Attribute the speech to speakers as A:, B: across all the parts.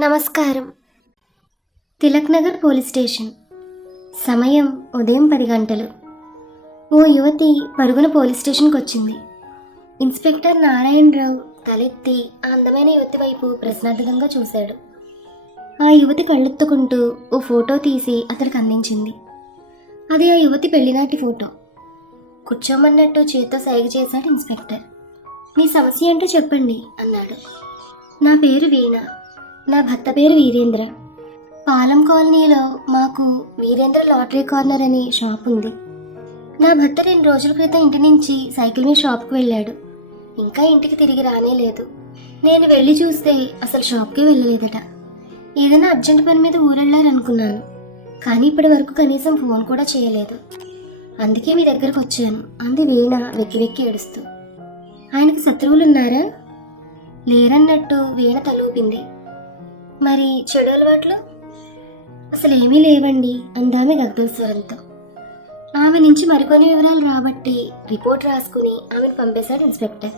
A: నమస్కారం. Tilak Nagar police station. సమయం ఉదయం పది గంటలు. ఓ యువతి పరుగున పోలీస్ స్టేషన్కి వచ్చింది. ఇన్స్పెక్టర్ నారాయణరావు తలెత్తి ఆ అందమైన యువతి వైపు ప్రశ్నార్థకంగా చూశాడు. ఆ యువతి కళ్ళెత్తుకుంటూ ఓ ఫోటో తీసి అతడికి అందించింది. అది ఆ యువతి పెళ్ళినాటి ఫోటో. కూర్చోమన్నట్టు చేత్తో సైగ చేశాడు ఇన్స్పెక్టర్. మీ సమస్య ఏంటో చెప్పండి అన్నాడు. నా పేరు వీణ. నా భర్త పేరు వీరేంద్ర. పాలెం కాలనీలో మాకు వీరేంద్ర లాటరీ కార్నర్ అనే షాప్ ఉంది. నా భర్త రెండు రోజుల క్రితం ఇంటి నుంచి సైకిల్ మీద షాప్కి వెళ్ళాడు. ఇంకా ఇంటికి తిరిగి రానే లేదు. నేను వెళ్ళి చూస్తే అసలు షాప్కి వెళ్ళలేదట. ఏదైనా అర్జెంట్ పని మీద ఊరెళ్ళారనుకున్నాను కానీ ఇప్పటి వరకు కనీసం ఫోన్ కూడా చేయలేదు. అందుకే మీ దగ్గరకు వచ్చాను. అంది వీణ వెక్కి వెక్కి ఏడుస్తూ. ఆయనకు శత్రువులు ఉన్నారా లేరన్నట్టు వీణ తలూపింది. మరి చెడు అలవాట్లు? అసలు ఏమీ లేవండి అందామె గగ్గుల స్వరంతో ఆమె నుంచి మరికొన్ని వివరాలు రాబట్టి రిపోర్ట్ రాసుకుని ఆమెను పంపేశాడు ఇన్స్పెక్టర్.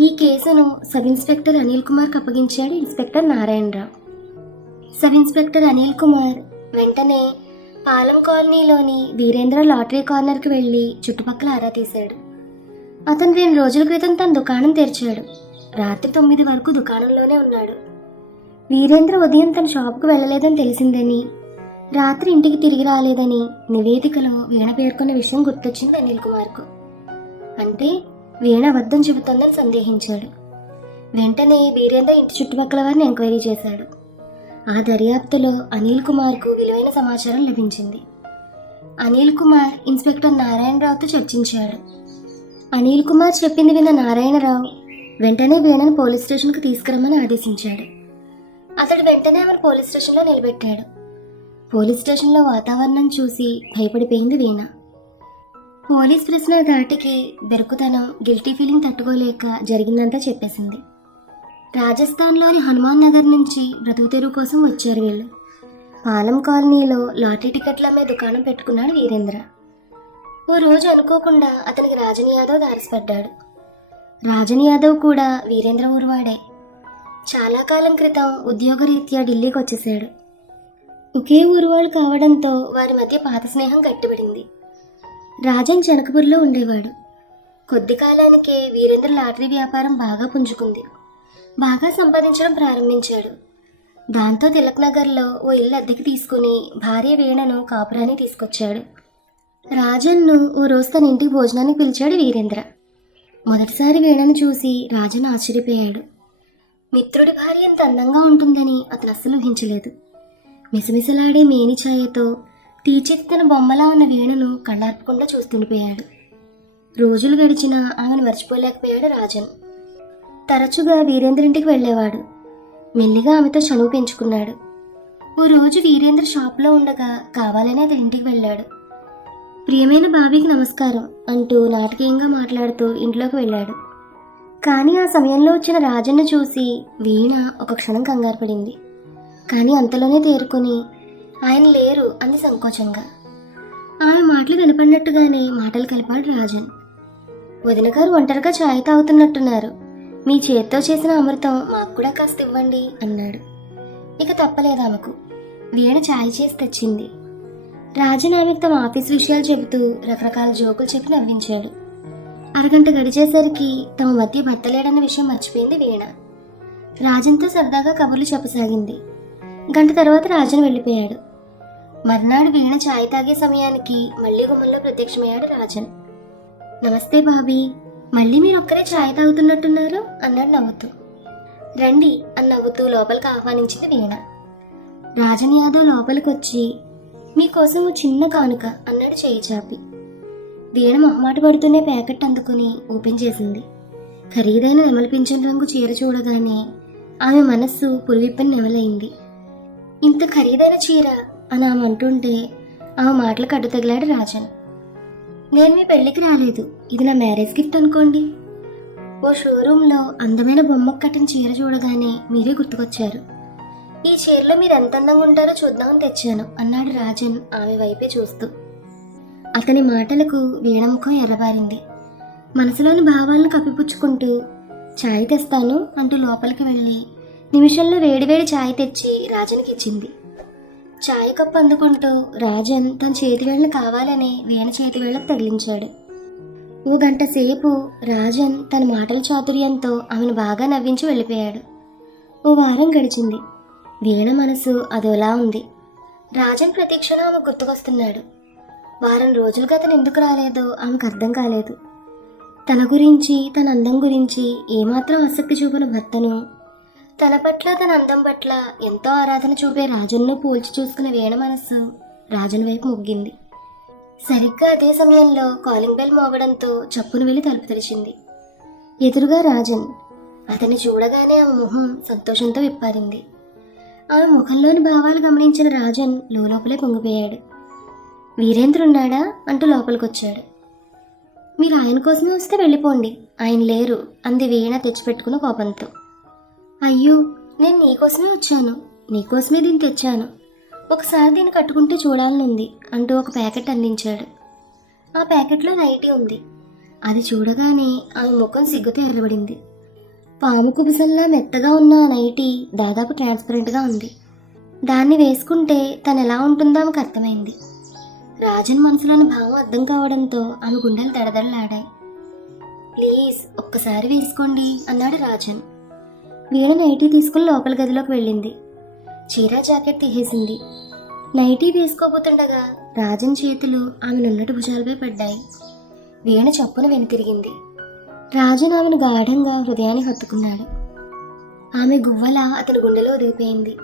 A: ఈ కేసును సబ్ ఇన్స్పెక్టర్ అనిల్ కుమార్కి అప్పగించాడు inspector Narayanarao. Sub inspector Anil Kumar వెంటనే పాలెం కాలనీలోని వీరేంద్ర లాటరీ కార్నర్కి వెళ్ళి చుట్టుపక్కల ఆరా తీశాడు. అతను రెండు రోజుల క్రితం తన దుకాణం తెరిచాడు. రాత్రి తొమ్మిది వరకు దుకాణంలోనే ఉన్నాడు. వీరేంద్ర ఉదయం తన షాప్కు వెళ్ళలేదని తెలిసిందని రాత్రి ఇంటికి తిరిగి రాలేదని నివేదికలో వీణ పేర్కొన్న విషయం గుర్తొచ్చింది అనిల్ కుమార్కు. అంటే వీణ అబద్ధం చెబుతోందని సందేహించాడు. వెంటనే వీరేంద్ర ఇంటి చుట్టుపక్కల వారిని ఎంక్వైరీ చేశాడు. ఆ దర్యాప్తులో అనిల్ కుమార్కు విలువైన సమాచారం లభించింది. అనిల్ కుమార్ ఇన్స్పెక్టర్ నారాయణరావుతో చర్చించాడు. అనిల్ కుమార్ చెప్పింది విన్న నారాయణరావు వెంటనే వీణను పోలీస్ స్టేషన్కి తీసుకురమ్మని ఆదేశించాడు. అతడు వెంటనే ఆమెను పోలీస్ స్టేషన్లో నిలబెట్టాడు. పోలీస్ స్టేషన్లో వాతావరణం చూసి భయపడిపోయింది వీణ. పోలీస్ ప్రశ్న ధాటికి బెరుకుతనం గిల్టీ ఫీలింగ్ తట్టుకోలేక జరిగిందంతా చెప్పేసింది. రాజస్థాన్లోని హనుమాన్ నగర్ నుంచి బ్రతుకు తెరువు కోసం వచ్చారు వీళ్ళు. పాలెం కాలనీలో లాటరీ టికెట్ల మీద దుకాణం పెట్టుకున్నాడు వీరేంద్ర. ఓ రోజు అనుకోకుండా అతనికి రాజన్ యాదవ్ దారిపడ్డాడు రాజన్ యాదవ్ కూడా వీరేంద్ర ఊరువాడే చాలా కాలం క్రితం ఉద్యోగరీత్యా ఢిల్లీకి వచ్చేసాడు ఒకే ఊరువాళ్ళు కావడంతో వారి మధ్య పాత స్నేహం గట్టిపడింది. రాజన్ జనకపూర్లో ఉండేవాడు. కొద్ది కాలానికే వీరేంద్ర లాటరీ వ్యాపారం బాగా పుంజుకుంది. బాగా సంపాదించడం ప్రారంభించాడు. దాంతో తిలక్ నగర్లో ఓ ఇల్లు అద్దెకి తీసుకుని భార్య వీణను కాపురాన్ని తీసుకొచ్చాడు. రాజన్ను ఓ రోజు తన ఇంటికి భోజనానికి పిలిచాడు వీరేంద్ర. మొదటిసారి వీణను చూసి రాజన్ ఆశ్చర్యపోయాడు. మిత్రుడి భార్య ఎంత అందంగా ఉంటుందని అతను అస్సలు ఊహించలేదు. మిసమిసలాడే మేని ఛాయతో తీర్చిదిద్దిన బొమ్మలా ఉన్న వీణను కళ్ళార్పకుండా చూస్తుండిపోయాడు. రోజులు గడిచినా ఆమెను మర్చిపోలేకపోయాడు రాజన్. తరచుగా వీరేంద్రింటికి వెళ్ళేవాడు. మెల్లిగా ఆమెతో చనువు పెంచుకున్నాడు. ఓ రోజు వీరేంద్ర షాప్లో ఉండగా కావాలని అతని ఇంటికి వెళ్ళాడు. ప్రియమైన బాబీకి నమస్కారం అంటూ నాటకీయంగా మాట్లాడుతూ ఇంట్లోకి వెళ్ళాడు. కానీ ఆ సమయంలో వచ్చిన రాజన్ను చూసి వీణ ఒక క్షణం కంగారు పడింది. కానీ అంతలోనే తేరుకొని ఆయన లేరు అంది సంకోచంగా. ఆయన మాటలు వినపడినట్టుగానే మాటలు కలిపాడు రాజన్. వదిన గారు ఒంటరిగా ఛాయ్ తాగుతున్నట్టున్నారు. మీ చేత్తో చేసిన అమృతం మాకు కూడా కాస్త ఇవ్వండి అన్నాడు. ఇక తప్పలేదు ఆమెకు. వీణ ఛాయ్ చేసి తెచ్చింది. రాజన్ ఆమెకు తమ ఆఫీస్ విషయాలు చెబుతూ రకరకాల జోకులు చెప్పి నవ్వించాడు. అరగంట గడిచేసరికి తమ మధ్య భర్త లేడన్న విషయం మర్చిపోయింది వీణ. రాజన్తో సరదాగా కబుర్లు చెప్పసాగింది. గంట తర్వాత రాజన్ వెళ్ళిపోయాడు. మర్నాడు వీణ ఛాయ్ తాగే సమయానికి మళ్ళీ గుమ్మంలో ప్రత్యక్షమయ్యాడు రాజన్. నమస్తే బాబీ మళ్ళీ మీరు ఒక్కరే ఛాయ్ తాగుతున్నట్టున్నారు అన్నాడు నవ్వుతూ. రండి అని నవ్వుతూ లోపలికి ఆహ్వానించింది వీణ. రాజన్ యాదవ్ లోపలికొచ్చి మీకోసం ఓ చిన్న కానుక అన్నాడు చేయి చాపి. వీణ మొహమాట పడుతూనే ప్యాకెట్ అందుకుని ఓపెన్ చేసింది. ఖరీదైన నెమలి పింఛన్ రంగు చీర చూడగానే ఆమె మనస్సు పులివిప్పని నెమలైంది. ఇంత ఖరీదైన చీర అని ఆమె అంటుంటే ఆమె మాటలకు అడ్డు తగిలాడు రాజన్. నేను మీ పెళ్ళికి రాలేదు. ఇది నా మ్యారేజ్ గిఫ్ట్ అనుకోండి. ఓ షోరూంలో అందమైన బొమ్మ కట్టిన చీర చూడగానే మీరే గుర్తుకొచ్చారు. ఈ చీరలో మీరు ఎంత అందంగా ఉంటారో చూద్దామని తెచ్చాను అన్నాడు రాజన్ ఆమె వైపే చూస్తూ. అతని మాటలకు వీణముఖం ఎర్రబారింది. మనసులోని భావాలను కప్పిపుచ్చుకుంటూ ఛాయ్ తెస్తాను అంటూ లోపలికి వెళ్ళి నిమిషంలో వేడివేడి ఛాయ్ తెచ్చి రాజన్కి ఇచ్చింది. ఛాయ్ కప్పు అందుకుంటూ రాజన్ తన చేతి కావాలని వీణ చేతివేళ్ళకు తగిలించాడు. ఓ గంట సేపు రాజన్ తన మాటల చాతుర్యంతో ఆమెను బాగా నవ్వించి వెళ్ళిపోయాడు. ఓ వారం గడిచింది. వీణ మనసు అదోలా ఉంది. రాజన్ ప్రతీక్షణ ఆమె గుర్తుకొస్తున్నాడు. వారం రోజులుగా అతను ఎందుకు రాలేదో? ఆమెకు అర్థం కాలేదు. తన గురించి తన అందం గురించి ఏమాత్రం ఆసక్తి చూపిన భర్తను తన పట్ల తన అందం పట్ల ఎంతో ఆరాధన చూపే రాజును పోల్చి చూసుకున్న వేణ మనస్సు రాజన్ వైపు మొగ్గింది. సరిగ్గా అదే సమయంలో కాలింగ్ బెల్ మోగడంతో చప్పును వెళ్ళి తలుపు తెరిచింది. ఎదురుగా రాజన్ అతన్ని చూడగానే ఆమె మొహం సంతోషంతో విప్పారింది. ఆమె ముఖంలోని భావాలు గమనించిన రాజన్ లోపలే పొంగిపోయాడు. వీరేంద్ర ఉన్నాడా అంటూ లోపలికొచ్చాడు. మీరు ఆయన కోసమే వస్తే వెళ్ళిపోండి. ఆయన లేరు. అంది వీణ తెచ్చిపెట్టుకున్న కోపంతో. అయ్యో నేను నీకోసమే వచ్చాను. నీకోసమే దీన్ని తెచ్చాను. ఒకసారి దీన్ని కట్టుకుంటే చూడాలనుంది అంటూ ఒక ప్యాకెట్ అందించాడు. ఆ ప్యాకెట్లో నైటీ ఉంది. అది చూడగానే ఆమె ముఖం సిగ్గుతో ఎర్రబడింది. పాము కుబుసల్లా మెత్తగా ఉన్న ఆ నైటీ దాదాపు ట్రాన్స్పరెంట్గా ఉంది. దాన్ని వేసుకుంటే తను ఎలా ఉంటుందో ఆమెకు అర్థమైంది. రాజన్ మనసులోని భావం అర్థం కావడంతో ఆమె గుండెలు దడదడలాడాయి ప్లీజ్ ఒక్కసారి వేసుకోండి అన్నాడు రాజన్. వీణ నైటీ తీసుకుని లోపల గదిలోకి వెళ్ళింది. చీర జాకెట్ తీసేసింది. నైటీ వేసుకోబోతుండగా రాజన్ చేతులు ఆమె నున్నటి భుజాలపై పడ్డాయి. వీణ చప్పున వెనుతిరిగింది. రాజన్ ఆమెను గాఢంగా హృదయాన్ని హత్తుకున్నాడు. ఆమె గువ్వల అతని గుండెలో దిగిపోయింది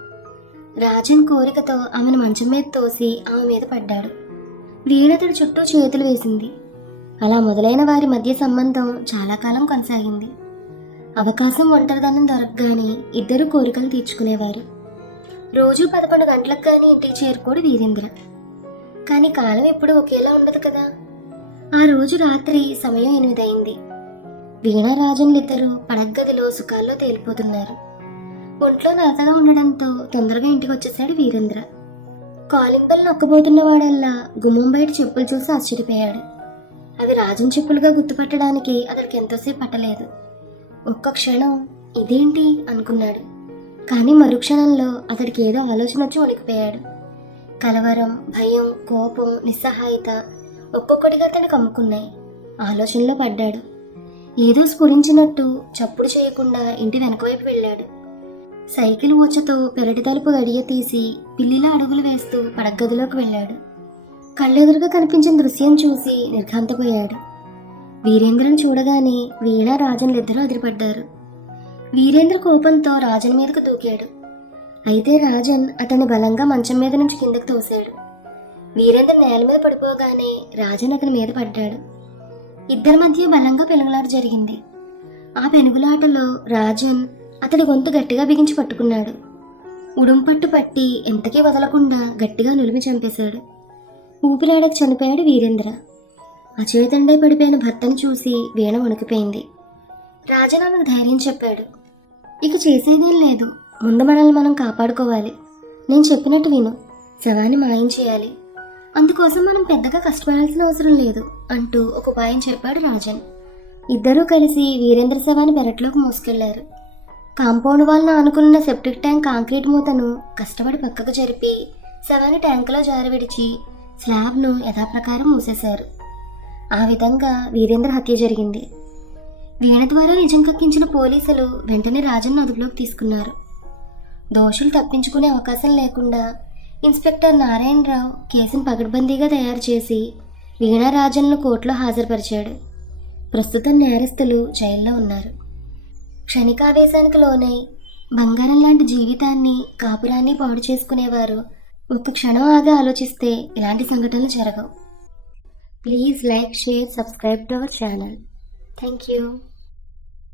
A: రాజన్ కోరికతో ఆమెను మంచం మీద తోసి ఆమె మీద పడ్డాడు. వీణతడి చుట్టూ చేతులు వేసింది. అలా మొదలైన వారి మధ్య సంబంధం చాలా కాలం కొనసాగింది. అవకాశం ఒంటరిదనం దొరకగానే ఇద్దరు కోరికలు తీర్చుకునేవారు. రోజు పదకొండు గంటలకు కానీ ఇంటికి చేరుకోడు వీరేంద్ర. కానీ కాలం ఎప్పుడు ఒకేలా ఉండదు కదా. ఆ రోజు రాత్రి సమయం ఎనిమిది అయింది వీణా రాజన్లిద్దరూ సుఖాల్లో తేలిపోతున్నారు. ఒంట్లో నలతగా ఉండడంతో తొందరగా ఇంటికి వచ్చేసాడు వీరేంద్ర. కాలింగ్ బెల్ నొక్కబోతున్న వాడల్లా గుమ్మం బయట చెప్పులు చూసి ఆశ్చర్యపోయాడు. అవి రాజం చెప్పులుగా గుర్తుపట్టడానికి అతడికి ఎంతోసేపు పట్టలేదు. ఒక్క క్షణం ఇదేంటి అనుకున్నాడు. కానీ మరుక్షణంలో అతడికి ఏదో ఆలోచన వచ్చి వణికిపోయాడు. కలవరం భయం కోపం నిస్సహాయత ఒక్కొక్కటిగా అతను కమ్ముకున్నాయి ఆలోచనలో పడ్డాడు. ఏదో స్ఫురించినట్టు చప్పుడు చేయకుండా ఇంటి వెనకవైపు వెళ్ళాడు. సైకిల్ ఊచతో పెరటి తలుపు గడియ తీసి పిల్లిలా అడుగులు వేస్తూ పడగదిలోకి వెళ్ళాడు. కళ్ళెదురుగా కనిపించిన దృశ్యం చూసి నిర్ఘాంతపోయాడు. వీరేంద్రను చూడగానే వీణ రాజన్లు అదిరిపడ్డారు. వీరేంద్ర కోపంతో రాజన్ మీదకు దూకాడు. అయితే రాజన్ అతన్ని బలంగా మంచం మీద నుంచి కిందకు తోశాడు. వీరేంద్ర నేల మీద పడిపోగానే రాజన్ అతని మీద పడ్డాడు. ఇద్దరి మధ్య బలంగా పెనుగులాట జరిగింది. ఆ పెనుగులాటలో రాజన్ అతడి గొంతు గట్టిగా బిగించి పట్టుకున్నాడు. ఉడుంపట్టు పట్టి ఎంతకీ వదలకుండా గట్టిగా నులిమి చంపేశాడు. ఊపిరాడకు చనిపోయాడు వీరేంద్ర. అచేతండే పడిపోయిన భర్తను చూసి వీణ వణికిపోయింది. రాజన్ ధైర్యం చెప్పాడు. ఇక చేసేదేం లేదు. ముందు మనల్ని మనం కాపాడుకోవాలి. నేను చెప్పినట్టు విను. శవాన్ని మాయం చేయాలి. అందుకోసం మనం పెద్దగా కష్టపడాల్సిన అవసరం లేదు అంటూ ఒక ఉపాయం చెప్పాడు రాజన్. ఇద్దరూ కలిసి వీరేంద్ర శవాన్ని పెరట్లోకి మోసుకెళ్ళారు. కాంపౌండ్ వాళ్ళను అనుకున్న సెప్టిక్ ట్యాంక్ కాంక్రీట్ మూతను కష్టపడి పక్కకు జరిపి శవాన్ని ట్యాంకులో జారవిడిచి స్లాబ్ను యథాప్రకారం మూసేశారు. ఆ విధంగా వీరేంద్ర హత్య జరిగింది. వీణ ద్వారా నిజం కక్కించిన పోలీసులు వెంటనే రాజన్ను అదుపులోకి తీసుకున్నారు. దోషులు తప్పించుకునే అవకాశం లేకుండా ఇన్స్పెక్టర్ నారాయణరావు కేసును పగడ్బందీగా తయారు చేసి వీణా రాజన్ను కోర్టులో హాజరుపరిచాడు. ప్రస్తుతం నేరస్తులు జైల్లో ఉన్నారు. క్షణికావేశానికి లోనై బంగారం లాంటి జీవితాన్ని కాపురాన్ని పాడు చేసుకునేవారు. ఒక్క క్షణం ఆగా ఆలోచిస్తే ఇలాంటి సంఘటనలు జరగవు. Please like share subscribe to our channel. Thank you